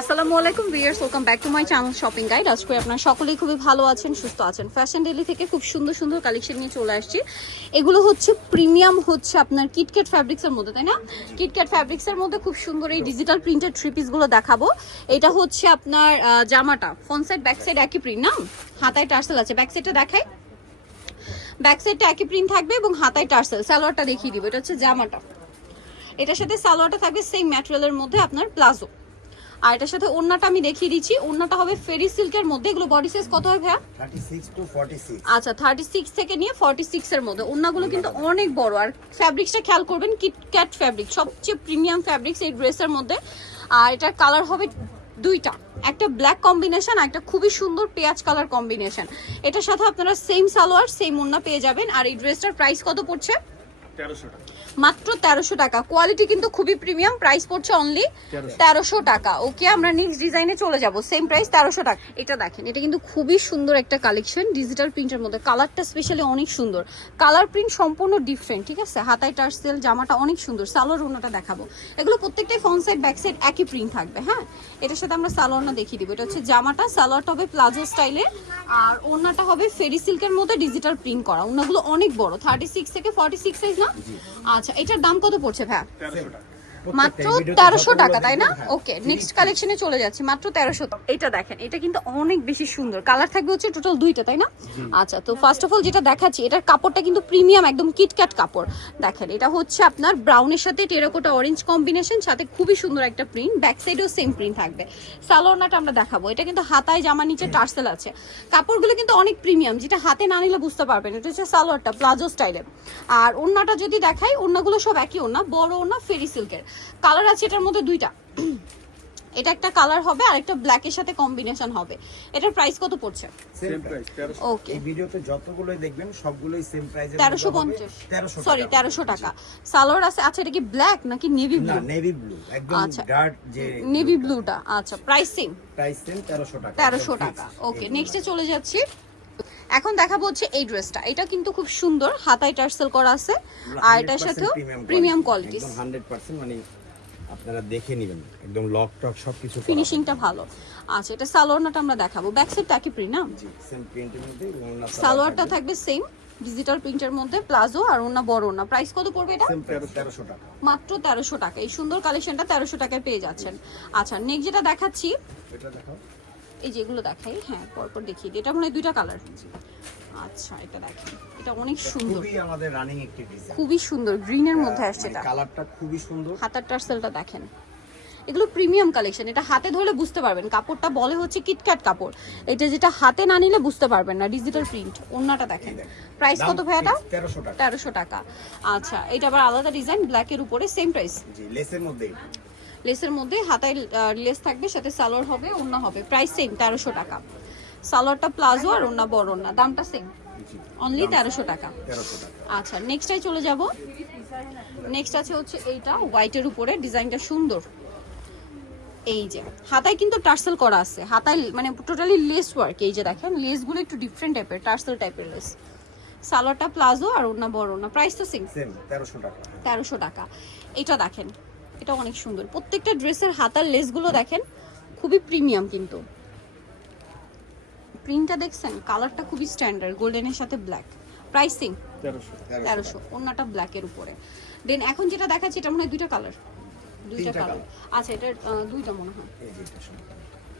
আসসালামু আলাইকুম viewers welcome back to my channel shopping guide. আজকে আপনারা সকলেই খুবই ভালো আছেন, সুস্থ আছেন। ফ্যাশন ডেলি থেকে খুব সুন্দর সুন্দর কালেকশন নিয়ে চলে আসছি। এগুলো হচ্ছে প্রিমিয়াম হচ্ছে আপনার কিটক্যাট ফ্যাব্রিক্সের মধ্যে, তাই না? কিটক্যাট ফ্যাব্রিক্সের মধ্যে খুব সুন্দর এই ডিজিটাল প্রিন্টেড থ্রি পিসগুলো দেখাবো। এটা হচ্ছে আপনার জামাটা। ফ্রন্ট সাইড ব্যাক সাইড একই প্রিন্ট না? হাতায় টার্সেল আছে। ব্যাক সাইডটা দেখাই। ব্যাক সাইডটা একই প্রিন্ট থাকবে এবং হাতায় টার্সেল। সালোয়ারটা দেখিয়ে দিব। এটা হচ্ছে জামাটা। এটার সাথে সালোয়ারটা থাকবে সেম ম্যাটেরিয়ালের মধ্যে আপনার প্লাজো। আর এটার সাথে ওড়নাটা আমি দেখিয়ে দিচ্ছি। ওড়নাটা হবে ফেরি সিল্কের মধ্যে। এগুলো বডি সাইজ কত হয় ভাইয়া? 36 টু 46 আচ্ছা থার্টি সিক্স থেকে নিয়ে ফর্টি সিক্স এর মধ্যে। ওড়নাগুলো কিন্তু অনেক বড়। আর ফ্যাব্রিক্সটা খেয়াল করবেন কিটক্যাট ফ্যাব্রিক সবচেয়ে প্রিমিয়াম ফ্যাব্রিক্স এই ড্রেসের মধ্যে। আর এটার কালার হবে দুইটা। একটা ব্ল্যাক কম্বিনেশন আর একটা খুবই সুন্দর পেঁয়াজ কালার কম্বিনেশন এটার সাথে আপনারা সেম সালোয়ার সেম ওড়না পেয়ে যাবেন। আর এই ড্রেসটার প্রাইস কত পড়ছে? মাত্র তেরোশো টাকা। কোয়ালিটি কিন্তু খুবই প্রিমিয়াম প্রাইস পড়ছে অনলি তেরোশো। টাকা। ওকে আমরা নেক্সট ডিজাইনে চলে যাব। সেম প্রাইস তেরোশো টাকা। এটা দেখেন এটা কিন্তু খুবই সুন্দর একটা কালেকশন ডিজিটাল প্রিন্টের মধ্যে। কালারটা স্পেশালি অনেক সুন্দর। কালার প্রিন্ট সম্পূর্ণ ডিফারেন্ট ঠিক আছে? হাতায় টার্সেল জামাটা অনেক সুন্দর। সালোয়ার ওনাটা দেখাবো। এগুলো প্রত্যেকটাই ফ্রন্ট সাইড ব্যাক সাইড একই প্রিন্ট থাকবে হ্যাঁ? এটার সাথে আমরা সালোয়ারটা দেখিয়ে দিব। এটা হচ্ছে জামাটা। সালোয়ারটা হবে প্লাজো স্টাইলের আর ওড়নাটা হবে ফেরি সিল্কের মধ্যে ডিজিটাল প্রিন্ট করা। ওনাগুলো অনেক বড় থার্টি সিক্স থেকে ফর্টি সিক্স সাইজ আচ্ছা এটার দাম কত পড়ছে ভাই মাত্র তেরোশো টাকা তাই না? ওকে নেক্সট কালেকশনে চলে যাচ্ছি মাত্র তেরোশো এটা দেখেন এটা কিন্তু অনেক বেশি সুন্দর। কালার থাকবে হচ্ছে টোটাল দুইটা তাই না? আচ্ছা তো ফার্স্ট অফ অল যেটা দেখাচ্ছি এটার কাপড়টা কিন্তু প্রিমিয়াম একদম কিটক্যাট কাপড়। দেখেন এটা হচ্ছে আপনার ব্রাউনের সাথে টেরাকোটা অরেঞ্জ কম্বিনেশন সাথে খুবই সুন্দর একটা প্রিন্ট ব্যাক সাইডেও সেম প্রিন্ট থাকবে। সালোয়ারনাটা আমরা দেখাবো। এটা কিন্তু হাতায় জামা নিচে টার্সেল আছে। কাপড়গুলো কিন্তু অনেক প্রিমিয়াম যেটা হাতে না নিলে বুঝতে পারবেন। এটা হচ্ছে সালোয়ারটা প্লাজো স্টাইলের আর ওড়নাটা যদি দেখাই ওড়নাগুলো সব একই ওড়না বড় ওড়না ফেরি সিল্কের কালার আছে এটার মধ্যে দুইটা। এটা একটা কালার হবে আর একটা ব্ল্যাকের সাথে কম্বিনেশন হবে। এটার প্রাইস কত পড়ছে? সেম প্রাইস ওকে এই ভিডিওতে যতগুলোই দেখবেন সবগুলোই সেম প্রাইসে তেরোশো পঞ্চাশ। 1300 সরি তেরোশো টাকা। সালোয়ার আছে আচ্ছা এটা কি ব্ল্যাক নাকি নেভি ব্লু না নেভি ব্লু একদম আচ্ছা। ডার্ক যে নেভি ব্লুটা আচ্ছা প্রাইস সেম প্রাইস সেম 1300 টাকা। তেরোশো একদম টাকা ওকে নেক্সটে চলে যাচ্ছি। এখন দেখাবো হচ্ছে এই ড্রেসটা এটা কিন্তু খুব সুন্দর হাতায় টার্সেল করা আছে। আর এটার 100% সাথেও প্রিমিয়াম কোয়ালিটি একদম 100% মানে আপনারা দেখে নেবেন। একদম লক টক সবকিছু। ফিনিশিংটা ভালো। আচ্ছা এটা সালোয়ারটা আমরা দেখাবো। ব্যাক সাইডটা কি প্রিন্ট না? জি সেম প্রিন্টের মধ্যে সালোয়ারটা থাকবে। সেম ডিজিটাল প্রিন্টের মধ্যে প্লাজো আর ওনা বড় ওনা প্রাইস কত পড়বে এটা? সেম 1300 টাকা। মাত্র তেরোশো টাকা। এই সুন্দর কালেকশনটা তেরোশো টাকায় পেয়ে যাচ্ছেন। আচ্ছা নেক্সট যেটা দেখাচ্ছি এটা দেখাও। এই যেগুলো দেখাই হ্যাঁ পরপর দেখিয়ে দিই। এটা মনে হয় দুইটা কালার আচ্ছা এটা দেখেন। এটা অনেক সুন্দর। খুবই আমাদের রানিং একটি ডিজাইন খুবই সুন্দর। গ্রিনের মধ্যে আসছে এটা। কালারটা খুবই সুন্দর। হাতার টার্সেলটা দেখেন। এগুলো প্রিমিয়াম কালেকশন এটা হাতে ধরলে বুঝতে পারবেন। কাপড়টা বলে হচ্ছে কিটক্যাট কাপড়। এটা যেটা হাতে না নিলে বুঝতে পারবেন না। ডিজিটাল প্রিন্ট ওন্নাটা দেখেন। প্রাইস কত ভাইয়াটা 1300 টাকা। তেরোশো টাকা। আচ্ছা এটা আবার আলাদা ডিজাইন ব্ল্যাকের উপরে সেম প্রাইস জি লেসের মধ্যে লেসের মধ্যে হাতায় লেস থাকবে সাথে সালোয়ার হবে ওন্না হবে। প্রাইস সেম তেরোশো টাকা। সালোয়ারটা প্লাজো আর ওন্না বড় ওন্না দামটা সেম অনলি তেরোশো টাকা। আচ্ছা নেক্সটাই চলে যাব। নেক্সট আছে হচ্ছে এইটা হোয়াইটের উপরে ডিজাইনটা সুন্দর। এই যে হাতায় কিন্তু টার্সেল করা আছে। হাতায় মানে টোটালি লেস ওয়ার্ক এই যে দেখেন লেসগুলো একটু ডিফারেন্ট টাইপের টার্সেল টাইপের লেস সালোয়ারটা প্লাজো আর ওনা বড় ওনা প্রাইস তো সেম 1300 টাকা। তেরোশো টাকা। এটা দেখেন এটা অনেক সুন্দর। প্রত্যেকটা ড্রেসের হাতার লেসগুলো দেখেন খুবই প্রিমিয়াম কিন্তু। প্রিন্টটা দেখছেন? কালারটা খুবই স্ট্যান্ডার্ড গোল্ডেনের সাথে ব্ল্যাক প্রাইসিং 1300 তেরোশো। অন্যটা ব্ল্যাকের উপরে। দেন এখন যেটা দেখাচ্ছি এটা মনে হয় দুইটা কালার দুইটা কালার আচ্ছা আহ, দুইটা মনে হয়। এটা।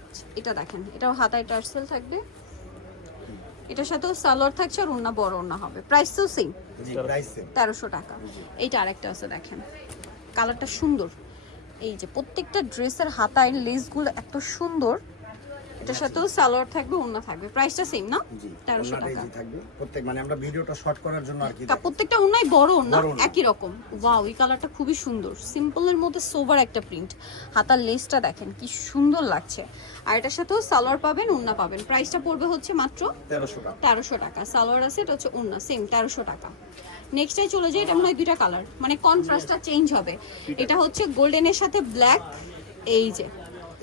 আচ্ছা, এটা দেখেন। এটাও হাতায় টার্সেল থাকবে। এটার সাথেও সালোয়ার থাকছে আর ওন্না বড় ওন্না হবে। প্রাইস তো সেম তেরোশো টাকা। এইটা আরেকটা আছে দেখেন। কালারটা সুন্দর। এই যে প্রত্যেকটা ড্রেসের হাতায় লেসগুলো এত সুন্দর। এটার সাথেও সালোয়ার থাকবে ওন্না থাকবে। প্রাইসটা সেম না? জি তেরোশো ওনাটাই টাকা। জি থাকবে। প্রত্যেক মানে আমরা ভিডিওটা শর্ট করার জন্য আর কি প্রত্যেকটা ওনাই বড় ওনা বড় একই রকম। ওয়াও এই কালারটা খুবই সুন্দর। সিম্পলের মধ্যে সোবার একটা প্রিন্ট হাতার লেসটা দেখেন কি সুন্দর লাগছে। আর এটার সাথেও সালোয়ার পাবেন ওন্না পাবেন। প্রাইসটা পড়বে হচ্ছে মাত্র 1300 টাকা। তেরোশো টাকা। সালোয়ার আছে এটা হচ্ছে ওন্না সেম তেরোশো টাকা। নেক্সটটাই চলে যায় এটা মনে হয় দুইটা কালার মানে কন্ট্রাস্টটা চেঞ্জ হবে। এটা হচ্ছে গোল্ডেনের সাথে ব্ল্যাক এই যে।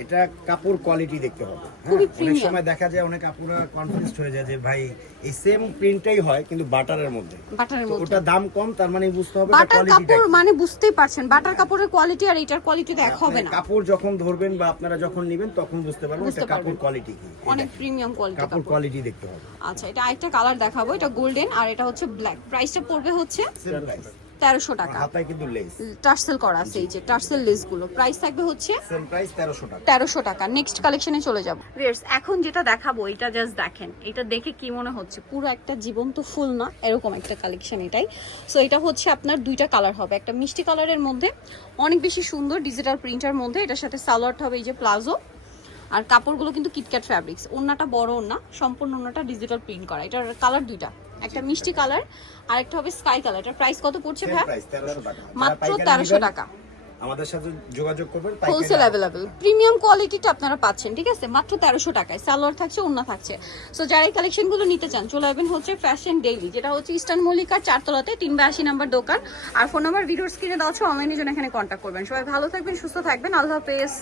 এটা কাপড় কোয়ালিটি দেখতে হবে। হ্যাঁ? অনেক সময় দেখা যায় অনেক আপুরা কনফিউজড হয়ে যায় যে ভাই এই সেম প্রিন্টটাই হয় কিন্তু বাটারের মধ্যে। বাটারের মধ্যে। ওটা দাম কম তার মানে বুঝতে হবে বাটার কাপড় মানে বুঝতেই পারছেন বাটার কাপড়ের কোয়ালিটি আর এটার কোয়ালিটি তো এক হবে না। কাপড় যখন ধরবেন বা আপনারা যখন নেবেন তখন বুঝতে পারবেন এটা কাপড় কোয়ালিটি কি। অনেক প্রিমিয়াম কোয়ালিটি কাপড় কাপড় কোয়ালিটি দেখতে হবে। আচ্ছা এটা আরেকটা কালার দেখাবো এটা গোল্ডেন আর এটা হচ্ছে ব্ল্যাক প্রাইসটা পড়বে হচ্ছে? সেম প্রাইস তেরোশো টাকা। হাতায় কিন্তু লেস টার্সেল করা আছে এই যে টার্সেল লেসগুলো। প্রাইস থাকবে হচ্ছে সেম প্রাইস তেরোশো টাকা। তেরোশো টাকা। নেক্সট কালেকশনে চলে যাব। ভিউয়ার্স এখন যেটা দেখাবো এটা জাস্ট দেখেন। এটা দেখে কি মনে হচ্ছে? পুরো একটা জীবন্ত ফুল না? এরকম একটা কালেকশন এটাই। সো এটা হচ্ছে আপনার দুইটা কালার হবে। একটা মিষ্টি কালারের মধ্যে অনেক বেশি সুন্দর ডিজিটাল প্রিন্টার মধ্যে। এটার সাথে সালোয়ারটা হবে এই যে প্লাজো আর কাপড়গুলো কিন্তু কিটক্যাট ফ্যাব্রিক্স ওন্নাটা বড় ওন্না সম্পূর্ণ ওন্নাটা ডিজিটাল প্রিন্ট করা। এটার কালার দুইটা। একটা মিষ্টি কালার আর একটা হবে স্কাই কালার। এটার প্রাইস কত পড়ছে ভাই? প্রাইস তেরোশো টাকা। মাত্র তেরোশো টাকা। আমাদের সাথে যোগাযোগ করবেন হোলসেল অ্যাভেলেবেল প্রিমিয়াম কোয়ালিটিটা আপনারা পাচ্ছেন ঠিক আছে? মাত্র তেরোশো টাকায়। সালোয়ার থাকছে ওন্না থাকছে। সো যারা এই কালেকশনগুলো নিতে চান চলে আসবেন হচ্ছে ফ্যাশন ডেইলি যেটা হচ্ছে ইস্টার্ন মল্লিকার চারতলাতে তিন বা আশি নাম্বার দোকান। আর ফোন নাম্বার ভিডিওর স্ক্রিনে দেওয়া আছে অনলাইনের জন্য এখানে কন্ট্যাক্ট করবেন। সবাই ভালো থাকবেন সুস্থ থাকবেন। আল্লাহ হাফেজ।